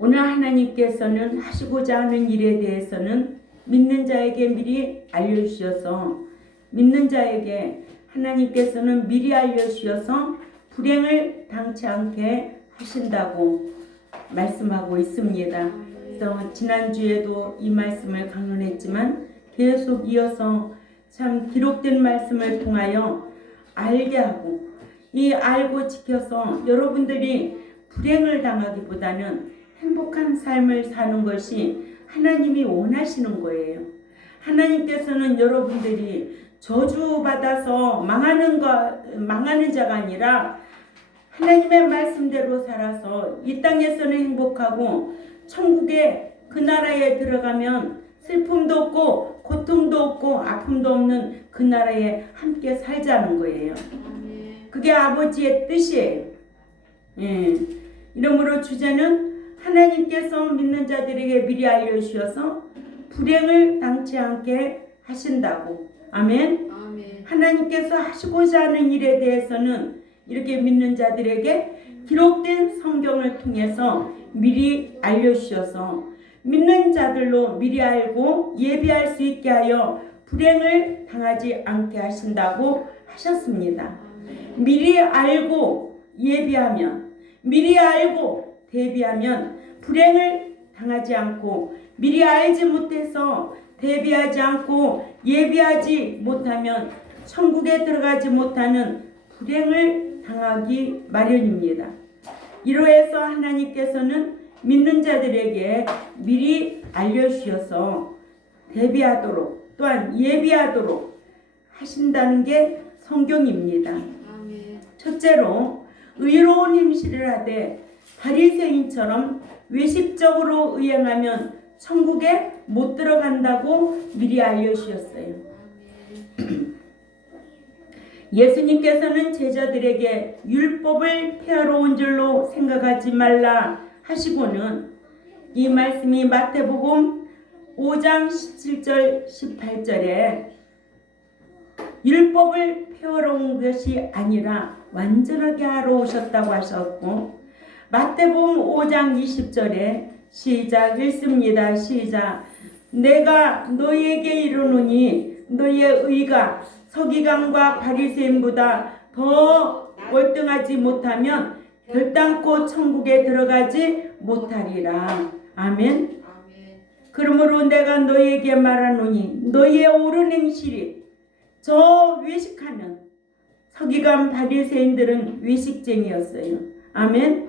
오늘 하나님께서는 하시고자 하는 일에 대해서는 믿는 자에게 미리 알려주셔서 믿는 자에게 하나님께서는 미리 알려주셔서 불행을 당치 않게 하신다고 말씀하고 있습니다. 그래서 지난주에도 이 말씀을 강론했지만 계속 이어서 참 기록된 말씀을 통하여 알게 하고 이 알고 지켜서 여러분들이 불행을 당하기보다는 행복한 삶을 사는 것이 하나님이 원하시는 거예요. 하나님께서는 여러분들이 저주받아서 망하는 자가 아니라 하나님의 말씀대로 살아서 이 땅에서는 행복하고 천국에 그 나라에 들어가면 슬픔도 없고 고통도 없고 아픔도 없는 그 나라에 함께 살자는 거예요. 그게 아버지의 뜻이에요. 이러므로 주제는 하나님께서 믿는 자들에게 미리 알려주셔서 불행을 당치 않게 하신다고. 아멘. 하나님께서 하시고자 하는 일에 대해서는 이렇게 믿는 자들에게 기록된 성경을 통해서 미리 알려주셔서 믿는 자들로 미리 알고 예비할 수 있게 하여 불행을 당하지 않게 하신다고 하셨습니다. 미리 알고 예비하면, 미리 알고 대비하면 불행을 당하지 않고, 미리 알지 못해서 대비하지 않고 예비하지 못하면 천국에 들어가지 못하는 불행을 당하기 마련입니다. 이로해서 하나님께서는 믿는 자들에게 미리 알려주셔서 대비하도록 또한 예비하도록 하신다는 게 성경입니다. 첫째로 의로운 행실을 하되 바리새인처럼 외식적으로 의행하면 천국에 못 들어간다고 미리 알려주셨어요. 예수님께서는 제자들에게 율법을 폐하러 온 줄로 생각하지 말라 하시고는 이 말씀이 마태복음 5장 17절 18절에 율법을 폐하러 온 것이 아니라 완전하게 하러 오셨다고 하셨고, 마태복음 5장 20절에 시작 읽습니다. 시작. 내가 너희에게 이르노니 너희의 의가 서기관과 바리새인보다 더 월등하지 못하면 결단코 천국에 들어가지 못하리라. 아멘. 그러므로 내가 너희에게 말하노니 너희의 옳은 행실이 저 외식하는 서기관 바리새인들은 외식쟁이였어요. 아멘.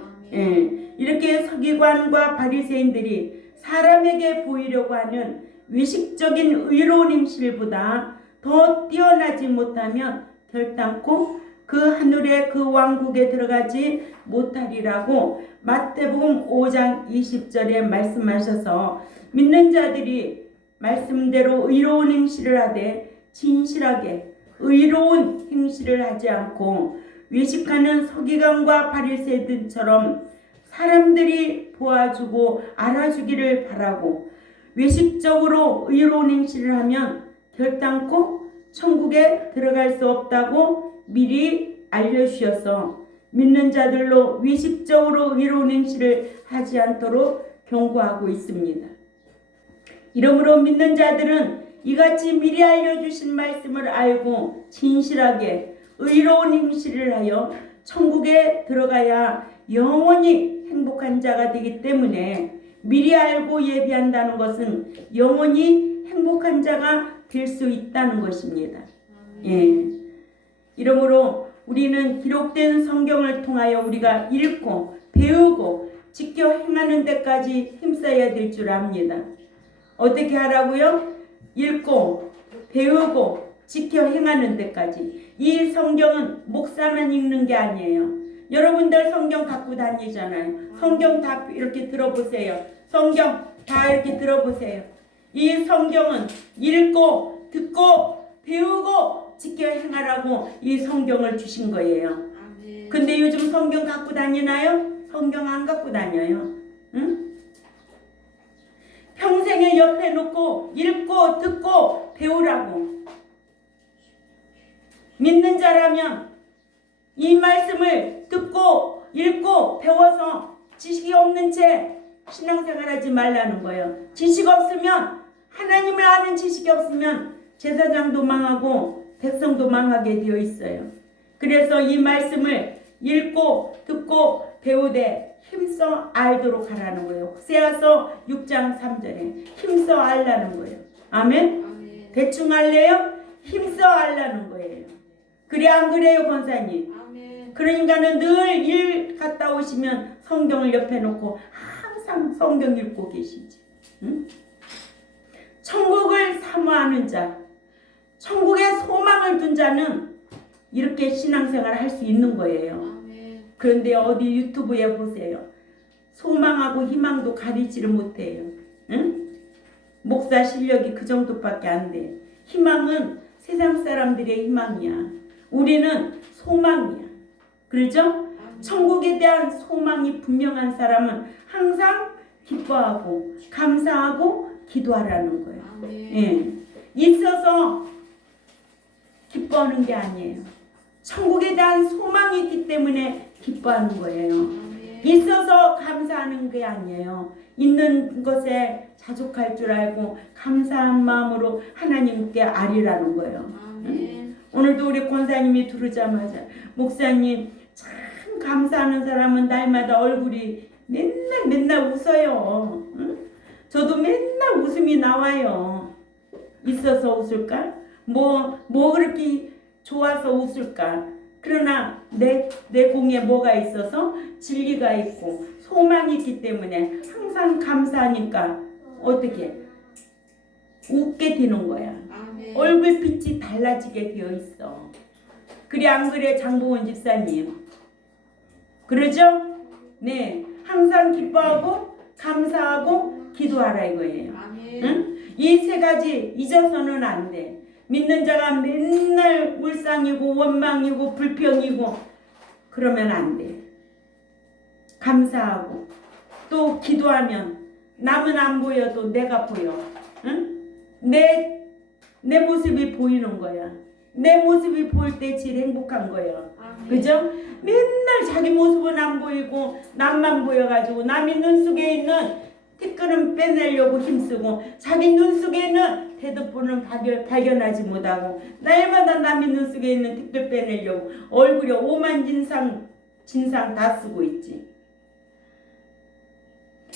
이렇게 서기관과 바리새인들이 사람에게 보이려고 하는 외식적인 의로운 행실보다 더 뛰어나지 못하면 결단코 그 하늘의 그 왕국에 들어가지 못하리라고 마태복음 5장 20절에 말씀하셔서 믿는 자들이 말씀대로 의로운 행실을 하되 진실하게 의로운 행실을 하지 않고 외식하는 서기관과 바리새인들처럼 사람들이 보아주고 알아주기를 바라고 외식적으로 의로운 행실을 하면 결단코 천국에 들어갈 수 없다고 미리 알려주셔서 믿는 자들로 외식적으로 의로운 행실을 하지 않도록 경고하고 있습니다. 이러므로 믿는 자들은 이같이 미리 알려주신 말씀을 알고 진실하게 의로운 행실을 하여 천국에 들어가야 영원히 행복한 자가 되기 때문에 미리 알고 예비한다는 것은 영원히 행복한 자가 될 수 있다는 것입니다. 이러므로 우리는 기록된 성경을 통하여 우리가 읽고 배우고 지켜 행하는 데까지 힘써야 될 줄 압니다. 어떻게 하라고요? 읽고 배우고 지켜 행하는 데까지. 이 성경은 목사만 읽는 게 아니에요. 여러분들 성경 갖고 다니잖아요. 성경 다 이렇게 들어보세요. 성경 다 이렇게 들어보세요. 이 성경은 읽고 듣고 배우고 지켜 행하라고 이 성경을 주신 거예요. 근데 요즘 성경 갖고 다니나요? 성경 안 갖고 다녀요. 응? 평생을 옆에 놓고 읽고 듣고 배우라고. 믿는 자라면 이 말씀을 듣고 읽고 배워서 지식이 없는 채 신앙생활하지 말라는 거예요. 지식 없으면, 하나님을 아는 지식이 없으면 제사장도 망하고 백성도 망하게 되어 있어요. 그래서 이 말씀을 읽고 듣고 배우되 힘써 알도록 하라는 거예요. 호세아서 6장 3절에 힘써 알라는 거예요. 아멘? 아멘. 대충 알래요? 힘써 알라는 거예요. 그래 안 그래요, 권사님? 아멘. 그러니까는 늘 일 갔다 오시면 성경을 옆에 놓고 항상 성경 읽고 계시지. 응? 천국을 사모하는 자, 천국에 소망을 둔 자는 이렇게 신앙생활을 할 수 있는 거예요. 아멘. 그런데 어디 유튜브에 보세요. 소망하고 희망도 가리지를 못해요. 응? 목사 실력이 그 정도밖에 안 돼. 희망은 세상 사람들의 희망이야. 우리는 소망이야. 그렇죠? 아멘. 천국에 대한 소망이 분명한 사람은 항상 기뻐하고 감사하고 기도하라는 거예요. 아멘. 예. 있어서 기뻐하는 게 아니에요. 천국에 대한 소망이 있기 때문에 기뻐하는 거예요. 아멘. 있어서 감사하는 게 아니에요. 있는 것에 자족할 줄 알고 감사한 마음으로 하나님께 아리라는 거예요. 아멘. 오늘도 우리 권사님이 들으자마자 목사님 참 감사하는 사람은 날마다 얼굴이 맨날 웃어요. 응? 저도 맨날 웃음이 나와요. 있어서 웃을까? 뭐 그렇게 좋아서 웃을까? 그러나 내 공에 뭐가 있어서 진리가 있고 소망이 있기 때문에 항상 감사하니까 어떻게 웃게 되는 거야. 아멘. 얼굴빛이 달라지게 되어 있어. 그래 안 그래 장보원 집사님? 그러죠? 네, 항상 기뻐하고 감사하고 기도하라 이거예요. 아멘. 응? 이 세 가지 잊어서는 안 돼. 믿는 자가 맨날 울상이고 원망이고 불평이고 그러면 안 돼. 감사하고 또 기도하면 남은 안 보여도 내가 보여. 응? 내 모습이 보이는 거야. 내 모습이 보일 때 제일 행복한 거예요. 아멘. 그죠? 맨날 자기 모습은 안 보이고 남만 보여가지고 남이 눈 속에 있는 티끌은 빼내려고 힘쓰고 자기 눈 속에 있는 대도분은 발견하지 못하고 날마다 남의 눈 속에 있는 티끌 빼내려고 얼굴에 오만 진상 다 쓰고 있지.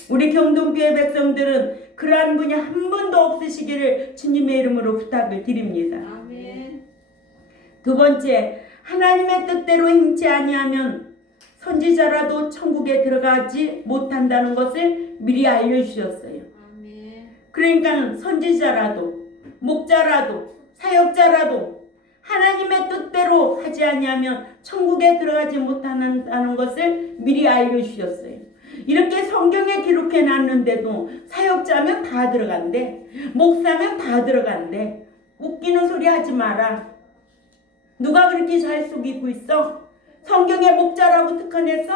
우리 경동교회 백성들은 그러한 분이 한 분도 없으시기를 주님의 이름으로 부탁을 드립니다. 아멘. 두 번째, 하나님의 뜻대로 행치 아니하면 선지자라도 천국에 들어가지 못한다는 것을 미리 알려주셨어요. 아멘. 그러니까 선지자라도 목자라도 사역자라도 하나님의 뜻대로 하지 아니하면 천국에 들어가지 못한다는 것을 미리 알려주셨어요. 이렇게 성경에 기록해 놨는데도 사역자면 다 들어간대. 목사면 다 들어간대. 웃기는 소리 하지 마라. 누가 그렇게 잘 속이고 있어? 성경에 목자라고 특허냈어?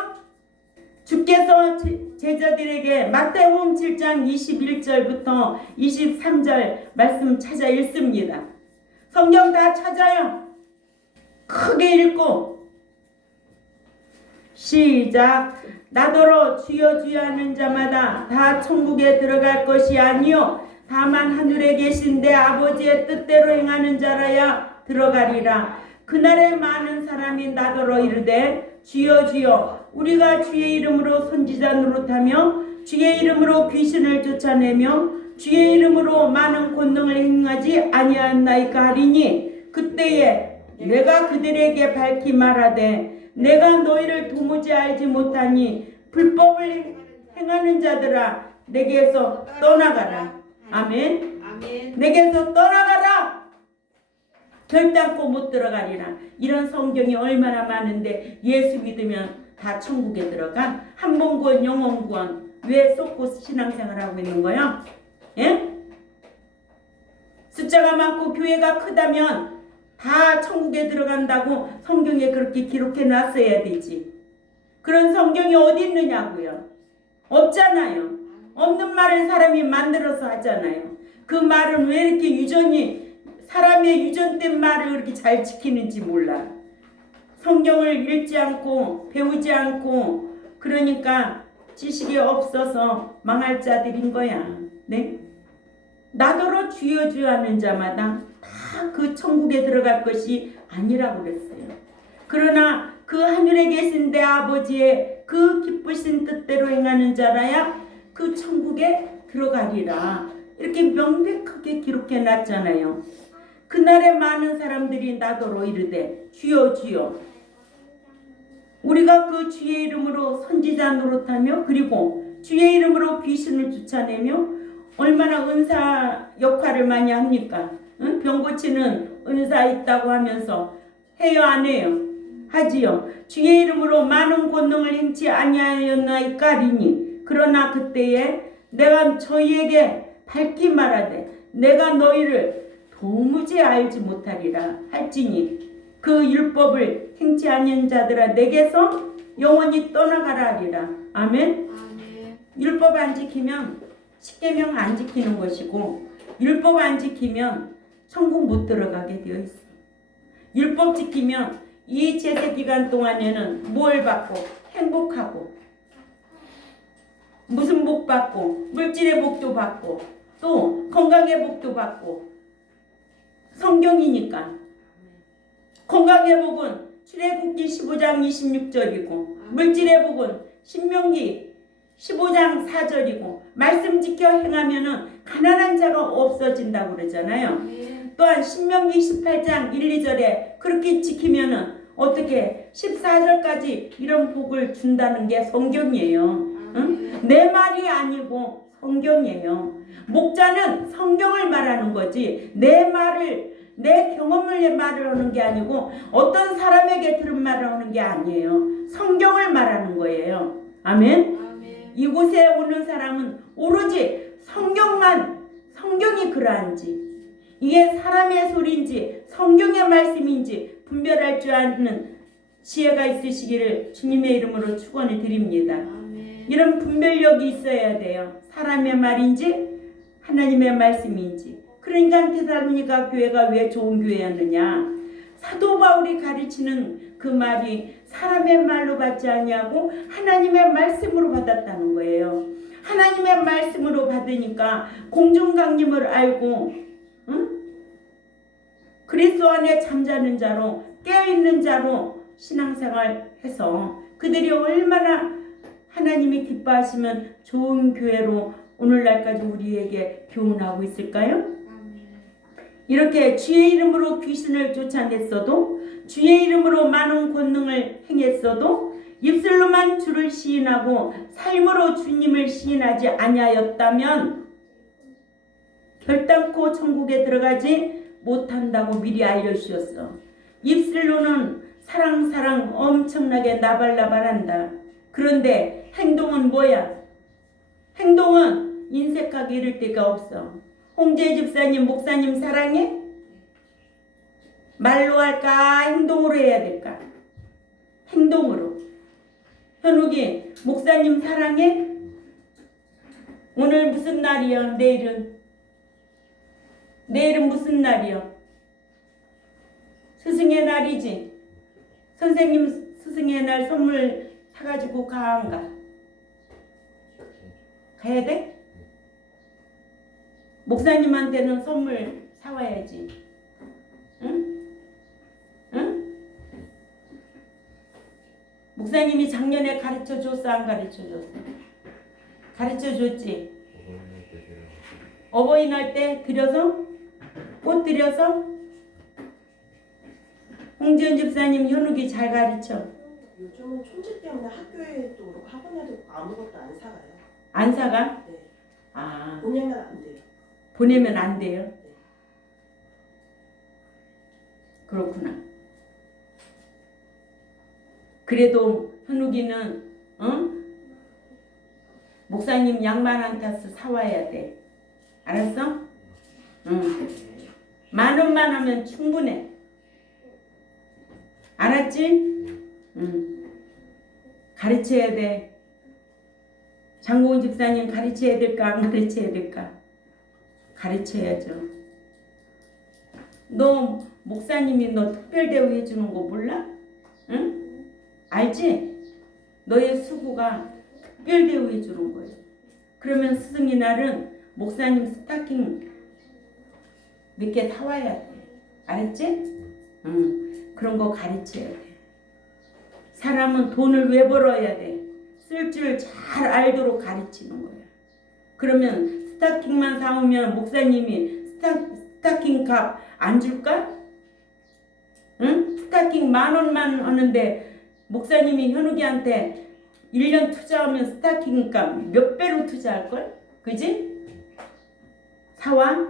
주께서 제자들에게 마태복음 7장 21절부터 23절 말씀 찾아 읽습니다. 성경 다 찾아요. 크게 읽고 시작. 나더러 주여 주여 하는 자마다 다 천국에 들어갈 것이 아니요 다만 하늘에 계신 내 아버지의 뜻대로 행하는 자라야 들어가리라. 그날에 많은 사람이 나더러 이르되 주여 주여 우리가 주의 이름으로 선지자 노릇하며 주의 이름으로 귀신을 쫓아내며 주의 이름으로 많은 권능을 행하지 아니하였나이까 하리니 그때에 내가 그들에게 밝히 말하되 내가 너희를 도무지 알지 못하니 불법을 행하는 자들아 내게서 떠나가라. 아멘. 아멘. 내게서 떠나가라. 결단코 못 들어가리라. 이런 성경이 얼마나 많은데 예수 믿으면 다 천국에 들어가? 한 번 구원 영원 구원 왜 쏟고 신앙생활하고 있는 거야? 예? 숫자가 많고 교회가 크다면 다 천국에 들어간다고 성경에 그렇게 기록해 놨어야 되지. 그런 성경이 어디 있느냐고요. 없잖아요. 없는 말을 사람이 만들어서 하잖아요. 그 말은 왜 이렇게 유전이 사람의 유전된 말을 그렇게 잘 지키는지 몰라. 성경을 읽지 않고 배우지 않고 그러니까 지식이 없어서 망할 자들인 거야. 네? 나더러 주여 주여 하는 자마다 다 그 천국에 들어갈 것이 아니라고 그랬어요. 그러나 그 하늘에 계신 내 아버지의 그 기쁘신 뜻대로 행하는 자라야 그 천국에 들어가리라. 이렇게 명백하게 기록해 놨잖아요. 그날에 많은 사람들이 나더러 이르되 주여 주여, 우리가 그 주의 이름으로 선지자 노릇하며 그리고 주의 이름으로 귀신을 쫓아내며 얼마나 은사 역할을 많이 합니까? 응? 병 고치는 은사 있다고 하면서 해요 안 해요? 하지요. 주의 이름으로 많은 권능을 행치 아니하였나이까리니 그러나 그때에 내가 저희에게 밝히 말하되 내가 너희를 도무지 알지 못하리라 할지니 그 율법을 행치 아니한 자들아 내게서 영원히 떠나가라 하리라. 아멘. 아멘. 율법 안 지키면 십계명 안 지키는 것이고 율법 안 지키면 천국 못 들어가게 되어 있어. 율법 지키면 이 제세 기간 동안에는 뭘 받고 행복하고 무슨 복 받고 물질의 복도 받고 또 건강의 복도 받고 성경이니까 건강의 복은 출애굽기 15장 26절이고 물질의 복은 신명기 15장 4절이고 말씀 지켜 행하면은 가난한 자가 없어진다고 그러잖아요. 아멘. 또한 신명기 18장 1, 2절에 그렇게 지키면은 어떻게 14절까지 이런 복을 준다는 게 성경이에요. 응? 내 말이 아니고 성경이에요. 목자는 성경을 말하는 거지 내 말을 내 경험을 말을 하는 게 아니고 어떤 사람에게 들은 말을 하는 게 아니에요. 성경을 말하는 거예요. 아멘. 아멘. 이곳에 오는 사람은 오로지 성경이 그러한지 이게 사람의 소리인지 성경의 말씀인지 분별할 줄 아는 지혜가 있으시기를 주님의 이름으로 축원을 드립니다. 아멘. 이런 분별력이 있어야 돼요. 사람의 말인지 하나님의 말씀인지. 그러니까 데살로니가 교회가 왜 좋은 교회였느냐. 사도 바울이 가르치는 그 말이 사람의 말로 받지 아니하고 하나님의 말씀으로 받았다는 거예요. 하나님의 말씀으로 받으니까 공중강림을 알고 응? 그리스도 안에 잠자는 자로 깨어있는 자로 신앙생활 해서 그들이 얼마나 하나님이 기뻐하시면 좋은 교회로 오늘날까지 우리에게 교훈하고 있을까요? 아멘. 이렇게 주의 이름으로 귀신을 쫓아냈어도 주의 이름으로 많은 권능을 행했어도 입술로만 주를 시인하고 삶으로 주님을 시인하지 아니하였다면 결단코 천국에 들어가지 못한다고 미리 알려주셨어. 입술로는 사랑 엄청나게 나발나발한다. 그런데 행동은 뭐야? 행동은 인색하게 이를 데가 없어. 홍재 집사님, 목사님 사랑해? 말로 할까? 행동으로 해야 될까? 행동으로. 현욱이 목사님 사랑해? 오늘 무슨 날이야? 내일은 무슨 날이야? 스승의 날이지? 선생님 스승의 날 선물 사가지고 가 안 가? 가야 돼? 목사님한테는 선물 사와야지. 응? 응? 목사님이 작년에 가르쳐줬어 안 가르쳐줬어? 가르쳐줬지? 어버이날 때 드려서? 꽃 드려서? 홍지연 집사님 현욱이 잘 가르쳐. 요즘은 총재 때문에 학교에도 그렇고 학원에도 아무것도 안 사가요. 안 사가? 네. 아, 보내면 안 돼요. 보내면 안 돼요? 그렇구나. 그래도 현욱이는 목사님 양말 한 탓을 사와야 돼. 알았어? 응. 10,000원만 하면 충분해. 알았지? 응. 가르쳐야 돼. 장고은 집사님 가르쳐야 될까 안 가르쳐야 될까? 가르쳐야죠. 너 목사님이 너 특별대우 해주는 거 몰라? 응? 알지? 너의 수고가 특별 대우해 주는 거예요. 그러면 스승의 날은 목사님 스타킹 몇 개 사와야 돼. 알았지? 그런 거 가르쳐야 돼. 사람은 돈을 왜 벌어야 돼? 쓸 줄 잘 알도록 가르치는 거야. 그러면 스타킹만 사오면 목사님이 스타킹 값 안 줄까? 응? 스타킹 10,000원만 하는데 목사님이 현욱이한테 1년 투자하면 스타킹 값 몇 배로 투자할걸? 그지? 사와?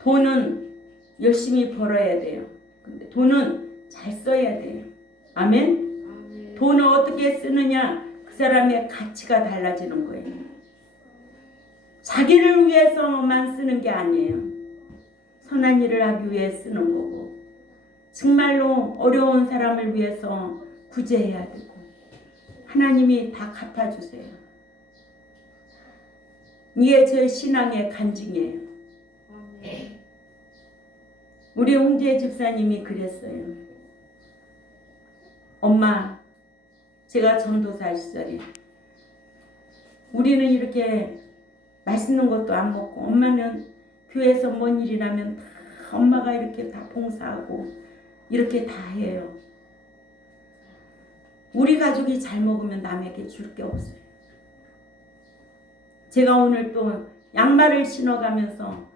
돈은 열심히 벌어야 돼요. 근데 돈은 잘 써야 돼요. 아멘? 아멘. 돈을 어떻게 쓰느냐, 그 사람의 가치가 달라지는 거예요. 자기를 위해서만 쓰는 게 아니에요. 선한 일을 하기 위해 쓰는 거고, 정말로 어려운 사람을 위해서 구제해야 되고, 하나님이 다 갚아주세요. 이게 제 신앙의 간증이에요. 아멘. 우리 홍재 집사님이 그랬어요. 엄마, 제가 전도사 시절에 우리는 이렇게 맛있는 것도 안 먹고, 엄마는 교회에서 뭔 일이 나면 다 엄마가 이렇게 다 봉사하고 이렇게 다 해요. 우리 가족이 잘 먹으면 남에게 줄 게 없어요. 제가 오늘 또 양말을 신어가면서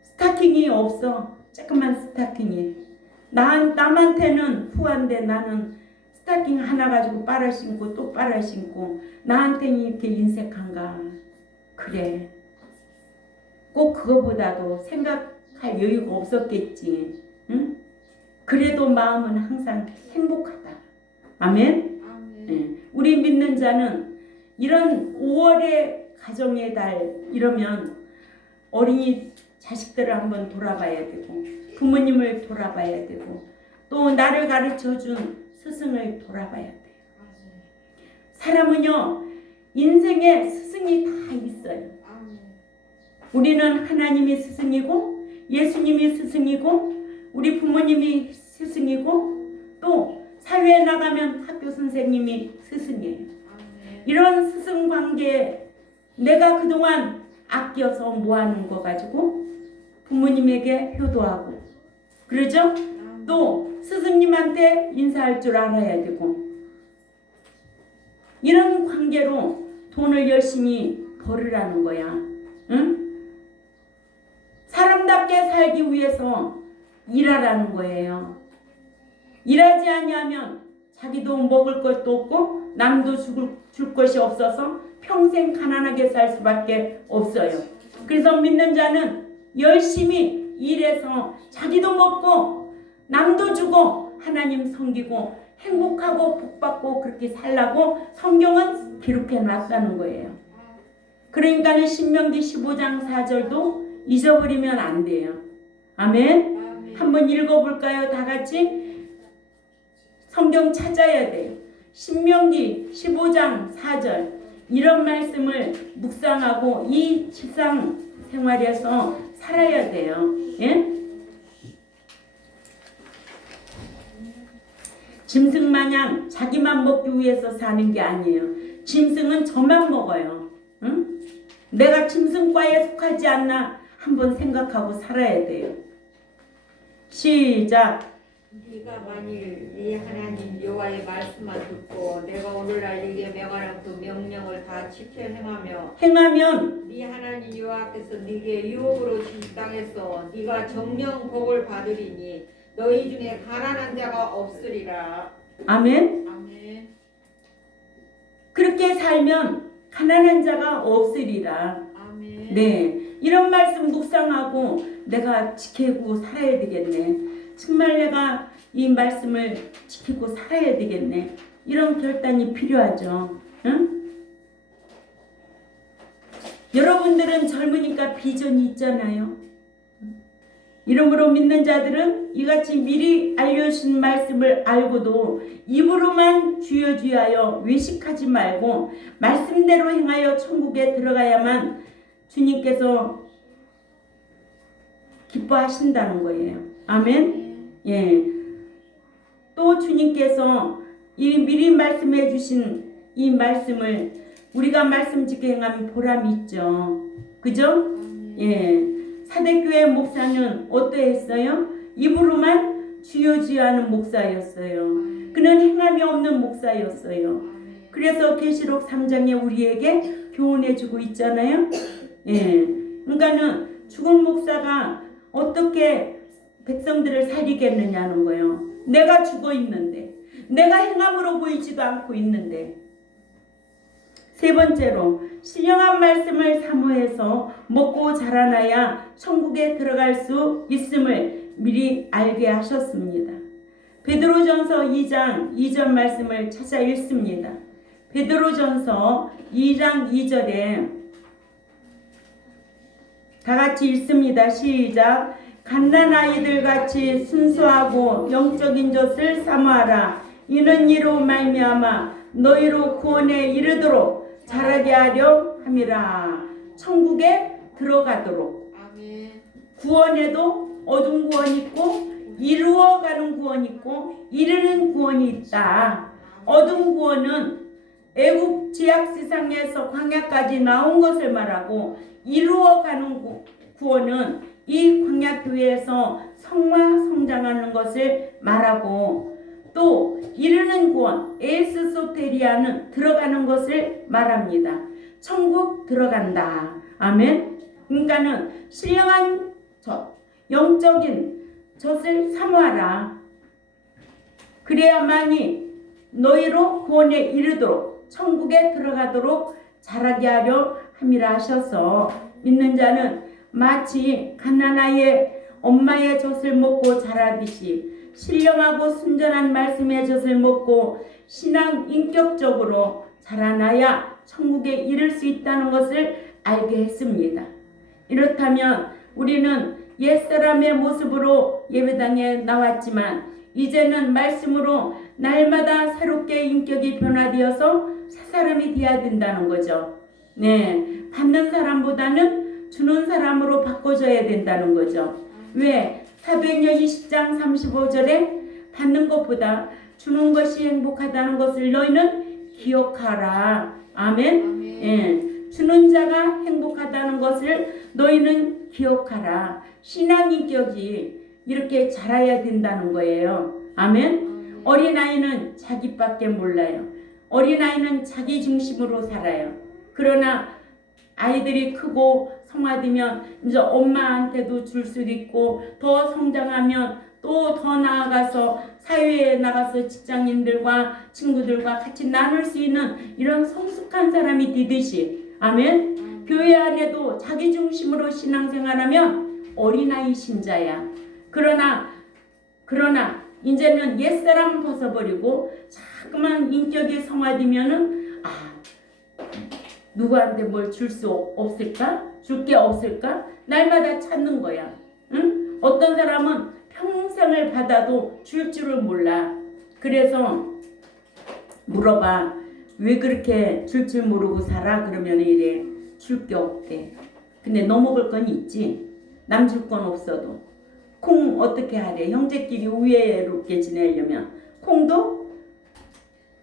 스타킹이 없어. 조그만 스타킹이. 남한테는 후한데 나는 스타킹 하나 가지고 빨아 신고 또 빨아 신고, 나한테는 이렇게 인색한가. 그래. 꼭 그거보다도 생각할 여유가 없었겠지. 응? 그래도 마음은 항상 행복하다. 아멘? 아멘. 예. 우리 믿는 자는 이런 5월의 가정의 달 이러면 어린이 자식들을 한번 돌아봐야 되고, 부모님을 돌아봐야 되고, 또 나를 가르쳐준 스승을 돌아봐야 돼요. 사람은요, 인생에 스승이 다 있어요. 아멘. 우리는 하나님이 스승이고, 예수님이 스승이고, 우리 부모님이 스승이고, 또 사회에 나가면 학교 선생님이 스승이에요. 아멘. 이런 스승 관계에 내가 그동안 아껴서 모아놓은 거 가지고 부모님에게 효도하고, 그러죠? 또 스승님한테 인사할 줄 알아야 되고, 이런 관계로 돈을 열심히 벌으라는 거야. 응? 사람답게 살기 위해서 일하라는 거예요. 일하지 아니하면 자기도 먹을 것도 없고 남도 줄 것이 없어서 평생 가난하게 살 수밖에 없어요. 그래서 믿는 자는 열심히 일해서 자기도 먹고 남도 주고 하나님 섬기고 행복하고 복받고 그렇게 살라고 성경은 기록해 놨다는 거예요. 그러니까는 신명기 15장 4절도 잊어버리면 안 돼요. 아멘. 아멘. 한번 읽어볼까요? 다 같이 성경 찾아야 돼요. 신명기 15장 4절 이런 말씀을 묵상하고 이 일상 생활에서 살아야 돼요. 예? 짐승 마냥 자기만 먹기 위해서 사는 게 아니에요. 짐승은 저만 먹어요. 응? 내가 짐승과에 속하지 않나 한번 생각하고 살아야 돼요. 시작. 네가 만일 네 하나님 여호와의 말씀만 듣고 내가 오늘날 네게 명하는 그 명령을 다 지켜 행하면 네 하나님 여호와께서 네게 유업으로 준 땅에서 네가 정령 복을 받으리니 너희 중에 가난한 자가 없으리라. 아멘. 아멘. 그렇게 살면 가난한 자가 없으리라. 아멘. 네, 이런 말씀 묵상하고 내가 지키고 살아야 되겠네. 정말 내가 이 말씀을 지키고 살아야 되겠네. 이런 결단이 필요하죠. 응? 여러분들은 젊으니까 비전이 있잖아요. 이러므로 믿는 자들은 이같이 미리 알려주신 말씀을 알고도 입으로만 주여 주여 하여 외식하지 말고 말씀대로 행하여 천국에 들어가야만 주님께서 기뻐하신다는 거예요. 아멘. 예. 또 주님께서 이 미리 말씀해 주신 이 말씀을 우리가 말씀 지켜 행하면 보람이 있죠. 그죠? 예. 사대교회 목사는 어떠했어요? 입으로만 주여 주여 하는 목사였어요. 그는 행함이 없는 목사였어요. 그래서 계시록 3장에 우리에게 교훈해 주고 있잖아요. 예. 그러니까는 죽은 목사가 어떻게 백성들을 살리겠느냐는 거예요. 내가 죽어 있는데, 내가 행함으로 보이지도 않고 있는데. 세 번째로, 신령한 말씀을 사모해서 먹고 자라나야 천국에 들어갈 수 있음을 미리 알게 하셨습니다. 베드로전서 2장 2절 말씀을 찾아 읽습니다. 베드로전서 2장 2절에 다 같이 읽습니다. 시작. 갓난아이들 같이 순수하고 영적인 것을 사모하라. 이는 이로 말미암아 너희로 구원에 이르도록 자라게 하려 함이라. 천국에 들어가도록. 구원에도 어두운 구원이 있고 이루어가는 구원이 있고 이르는 구원이 있다. 어두운 구원은 애굽 지약 세상에서 광야까지 나온 것을 말하고, 이루어가는 구원은 이 광야 교회에서 성화 성장하는 것을 말하고, 또 이르는 구원 에스소테리아는 들어가는 것을 말합니다. 천국 들어간다. 아멘. 그러니까는 신령한 것, 영적인 것을 사모하라. 그래야만이 너희로 구원에 이르도록 천국에 들어가도록 자라게 하려 함이라 하셔서, 믿는 자는 마치 갓난아이의 엄마의 젖을 먹고 자라듯이 신령하고 순전한 말씀의 젖을 먹고 신앙 인격적으로 자라나야 천국에 이를 수 있다는 것을 알게 했습니다. 이렇다면 우리는 옛사람의 모습으로 예배당에 나왔지만 이제는 말씀으로 날마다 새롭게 인격이 변화되어서 새 사람이 되어야 된다는 거죠. 네, 받는 사람보다는 주는 사람으로 바꿔줘야 된다는 거죠. 왜? 사도행전 20장 35절에 받는 것보다 주는 것이 행복하다는 것을 너희는 기억하라. 아멘. 예, 주는 자가 행복하다는 것을 너희는 기억하라. 신앙 인격이 이렇게 자라야 된다는 거예요. 아멘. 어린아이는 자기밖에 몰라요. 어린아이는 자기 중심으로 살아요. 그러나 아이들이 크고 성화되면 이제 엄마한테도 줄 수도 있고, 더 성장하면 또 더 나아가서 사회에 나가서 직장인들과 친구들과 같이 나눌 수 있는 이런 성숙한 사람이 되듯이, 아멘. 교회 안에도 자기 중심으로 신앙생활하면 어린아이 신자야. 그러나 이제는 옛사람 벗어버리고 자꾸만 인격이 성화되면은 누구한테 뭘 줄 수 없을까? 줄 게 없을까? 날마다 찾는 거야. 응? 어떤 사람은 평생을 받아도 줄 줄을 몰라. 그래서 물어봐. 왜 그렇게 줄 줄 모르고 살아? 그러면 이래. 줄 게 없대. 근데 너 먹을 건 있지. 남 줄 건 없어도. 콩 어떻게 하래? 형제끼리 우애롭게 지내려면 콩도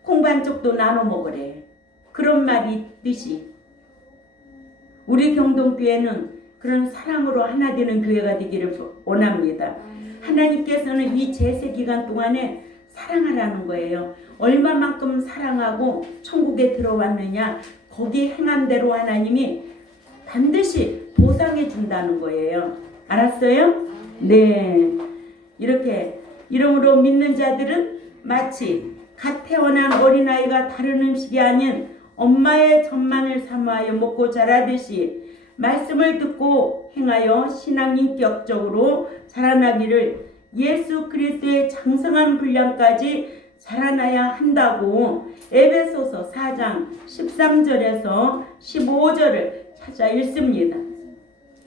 콩 반쪽도 나눠 먹으래. 그런 말이 있듯이 우리 경동교회는 그런 사랑으로 하나 되는 교회가 되기를 원합니다. 하나님께서는 이 제세 기간 동안에 사랑하라는 거예요. 얼마만큼 사랑하고 천국에 들어왔느냐, 거기 행한 대로 하나님이 반드시 보상해 준다는 거예요. 알았어요? 네. 이렇게 이러므로 믿는 자들은 마치 갓 태어난 어린아이가 다른 음식이 아닌 엄마의 젖만을 사모하여 먹고 자라듯이 말씀을 듣고 행하여 신앙인격적으로 자라나기를 예수 그리스도의 장성한 분량까지 자라나야 한다고 에베소서 4장 13절에서 15절을 찾아 읽습니다.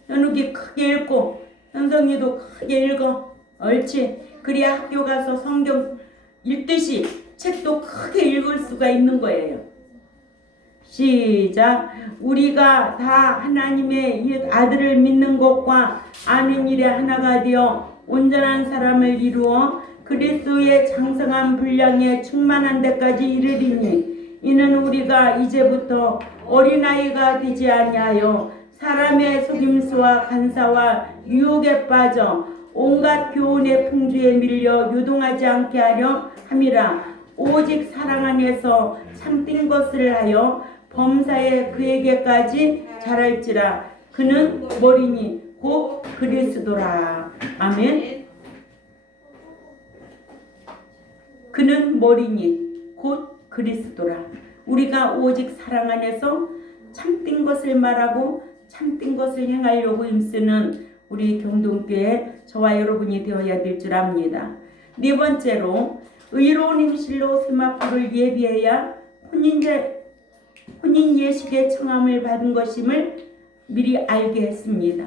현욱이 크게 읽고 현성이도 크게 읽어. 옳지. 그래야 학교 가서 성경 읽듯이 책도 크게 읽을 수가 있는 거예요. 시작. 우리가 다 하나님의 아들을 믿는 것과 아는 일에 하나가 되어 온전한 사람을 이루어 그리스도의 장성한 분량에 충만한 데까지 이르리니 이는 우리가 이제부터 어린아이가 되지 아니하여 사람의 속임수와 간사와 유혹에 빠져 온갖 교훈의 풍주에 밀려 유동하지 않게 하려 함이라. 오직 사랑 안에서 참된 것을 하여 범사에 그에게까지 자랄지라. 그는 머리니 곧 그리스도라. 아멘. 그는 머리니 곧 그리스도라. 우리가 오직 사랑 안에서 참된 것을 말하고 참된 것을 행하려고 힘쓰는 우리 경동교회 저와 여러분이 되어야 될 줄 압니다. 네 번째로 의로운 행실로 세마포를 예비해야 혼인 예식의 청함을 받은 것임을 미리 알게 했습니다.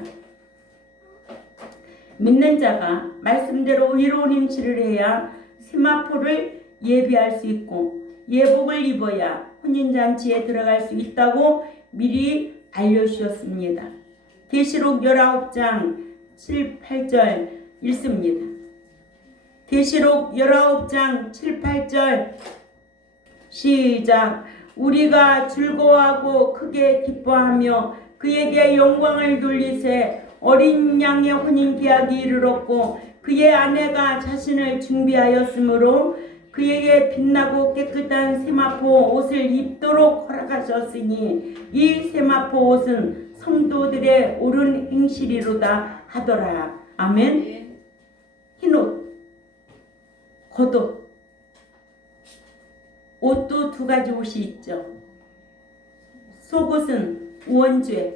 믿는 자가 말씀대로 의로운 행실을 해야 세마포를 예비할 수 있고 예복을 입어야 혼인잔치에 들어갈 수 있다고 미리 알려주셨습니다. 계시록 19장 7, 8절 읽습니다. 계시록 19장 7, 8절 시작. 우리가 즐거워하고 크게 기뻐하며 그에게 영광을 돌리세. 어린 양의 혼인 계약이 이르렀고 그의 아내가 자신을 준비하였으므로 그에게 빛나고 깨끗한 세마포 옷을 입도록 허락하셨으니 이 세마포 옷은 성도들의 옳은 행실이로다 하더라. 아멘. 흰옷, 겉옷, 옷도 두 가지 옷이 있죠. 속옷은 원죄,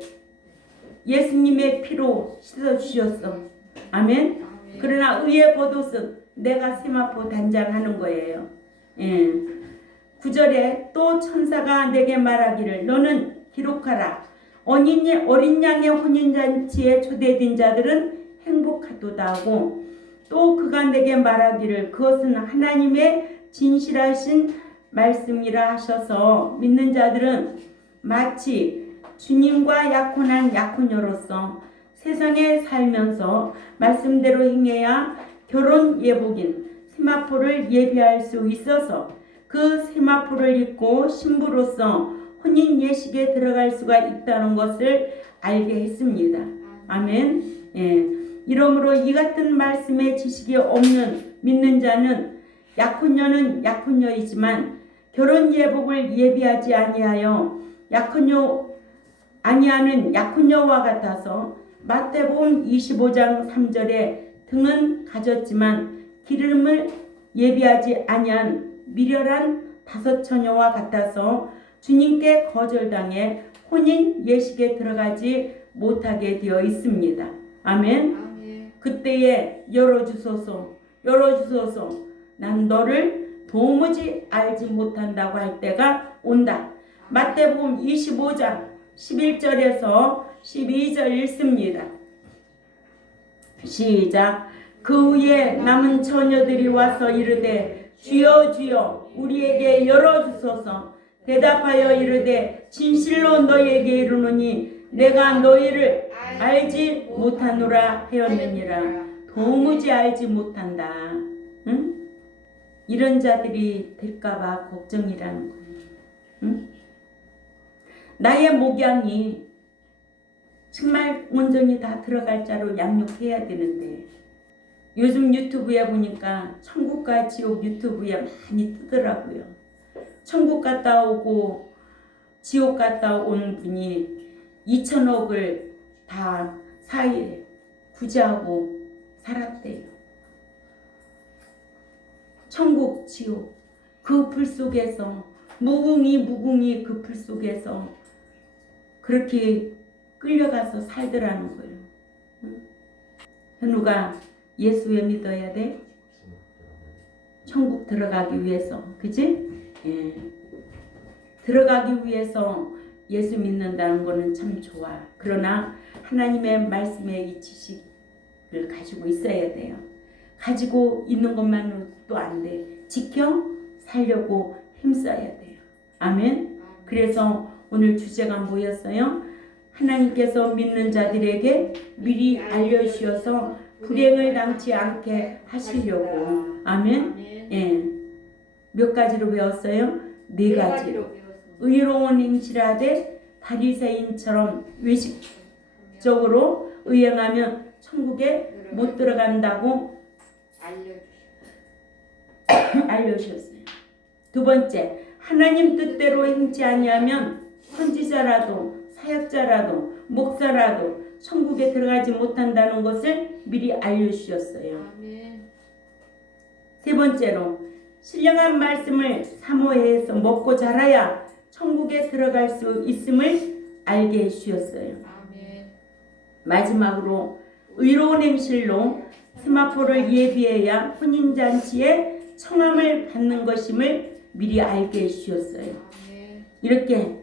예수님의 피로 씻어주셨어. 아멘. 그러나 의의 겉옷은 내가 세마포 단장하는 거예요. 9절에 또 천사가 내게 말하기를 너는 기록하라. 어린 양의 혼인잔치에 초대된 자들은 행복하도다 하고 또 그가 내게 말하기를 그것은 하나님의 진실하신 말씀이라 하셔서 믿는 자들은 마치 주님과 약혼한 약혼녀로서 세상에 살면서 말씀대로 행해야 결혼 예복인 세마포를 예비할 수 있어서 그 세마포를 입고 신부로서 혼인 예식에 들어갈 수가 있다는 것을 알게 했습니다. 아멘. 이러므로 이 같은 말씀의 지식이 없는 믿는 자는 약혼녀는 약혼녀이지만 결혼 예복을 예비하지 아니하여 아니하는 약혼녀와 같아서 마태복음 25장 3절에 등은 가졌지만 기름을 예비하지 아니한 미련한 다섯 처녀와 같아서 주님께 거절당해 혼인 예식에 들어가지 못하게 되어 있습니다. 아멘. 그때에 열어주소서 난 너를 도무지 알지 못한다고 할 때가 온다. 마태복음 25장 11절에서 12절 읽습니다. 시작. 그 후에 남은 처녀들이 와서 이르되 주여 주여 우리에게 열어주소서. 대답하여 이르되 진실로 너희에게 이르노니 내가 너희를 알지 못하노라 하였느니라. 도무지 알지 못한다. 응? 이런 자들이 될까봐 걱정이라는 거예요. 응? 나의 목양이 정말 온전히 다 들어갈 자로 양육해야 되는데 요즘 유튜브에 보니까 천국과 지옥 유튜브에 많이 뜨더라고요. 천국 갔다 오고 지옥 갔다 온 분이 2천억을 다 사이에 구제하고 살았대요. 천국 지옥 그 불 속에서 무궁이 그 불 속에서 그렇게 끌려가서 살더라는 거예요. 현우가 예수 왜 믿어야 돼? 천국 들어가기 위해서. 그지? 들어가기 위해서 예수 믿는다는 거는 참 좋아. 그러나 하나님의 말씀의 이 지식을 가지고 있어야 돼요. 가지고 있는 것만으로도 안 돼. 지켜 살려고 힘써야 돼요. 아멘. 그래서 오늘 주제가 뭐였어요? 하나님께서 믿는 자들에게 미리 알려주셔서 불행을 당치 않게 하시려고. 아멘. 몇 가지로 배웠어요? 네 가지로. 의로운 행실하되 바리새인처럼 외식적으로 의행하면 천국에 못 들어간다고 알려주셨어요. 두 번째, 하나님 뜻대로 행치 아니하면 선지자라도 사역자라도 목사라도 천국에 들어가지 못한다는 것을 미리 알려주셨어요. 세 번째로, 신령한 말씀을 사모해서 먹고 자라야 천국에 들어갈 수 있음을 알게 해주셨어요. 마지막으로, 의로운 행실로 세마포를 예비해야 혼인잔치에 청함을 받는 것임을 미리 알게 해주셨어요. 이렇게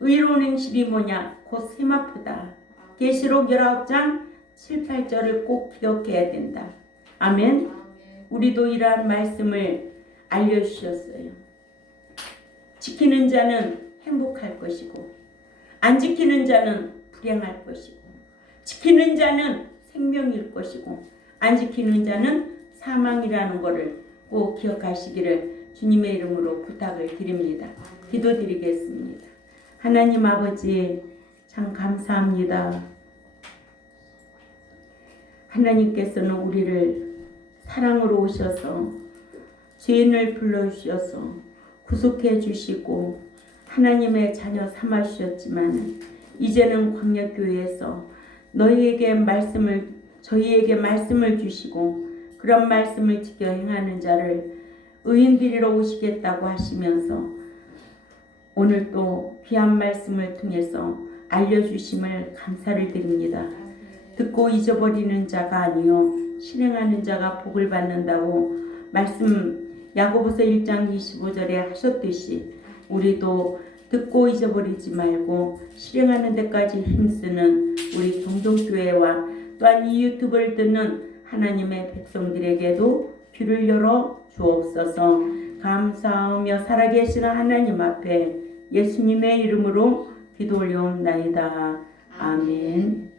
의로운 행실이 뭐냐? 곧 세마포다. 계시록 19장 7, 8절을 꼭 기억해야 된다. 아멘. 우리도 이러한 말씀을 알려주셨어요. 지키는 자는 행복할 것이고 안 지키는 자는 불행할 것이고 지키는 자는 생명일 것이고 안 지키는 자는 사망이라는 것을 꼭 기억하시기를 주님의 이름으로 부탁을 드립니다. 기도드리겠습니다. 하나님 아버지 참 감사합니다. 하나님께서는 우리를 사랑으로 오셔서 죄인을 불러주셔서 구속해 주시고 하나님의 자녀 삼아 주셨지만 이제는 광역교회에서 저희에게 말씀을 주시고 그런 말씀을 지켜 행하는 자를 의인들이러 오시겠다고 하시면서 오늘 또 귀한 말씀을 통해서 알려주심을 감사를 드립니다. 듣고 잊어버리는 자가 아니요 실행하는 자가 복을 받는다고 말씀 야고보서 1장 25절에 하셨듯이 우리도 듣고 잊어버리지 말고 실행하는 데까지 힘쓰는 우리 경동교회와 또한 이 유튜브를 듣는 하나님의 백성들에게도 귀를 열어 주옵소서. 감사하며 살아계시는 하나님 앞에 예수님의 이름으로 기도 올려옵나이다. 아멘.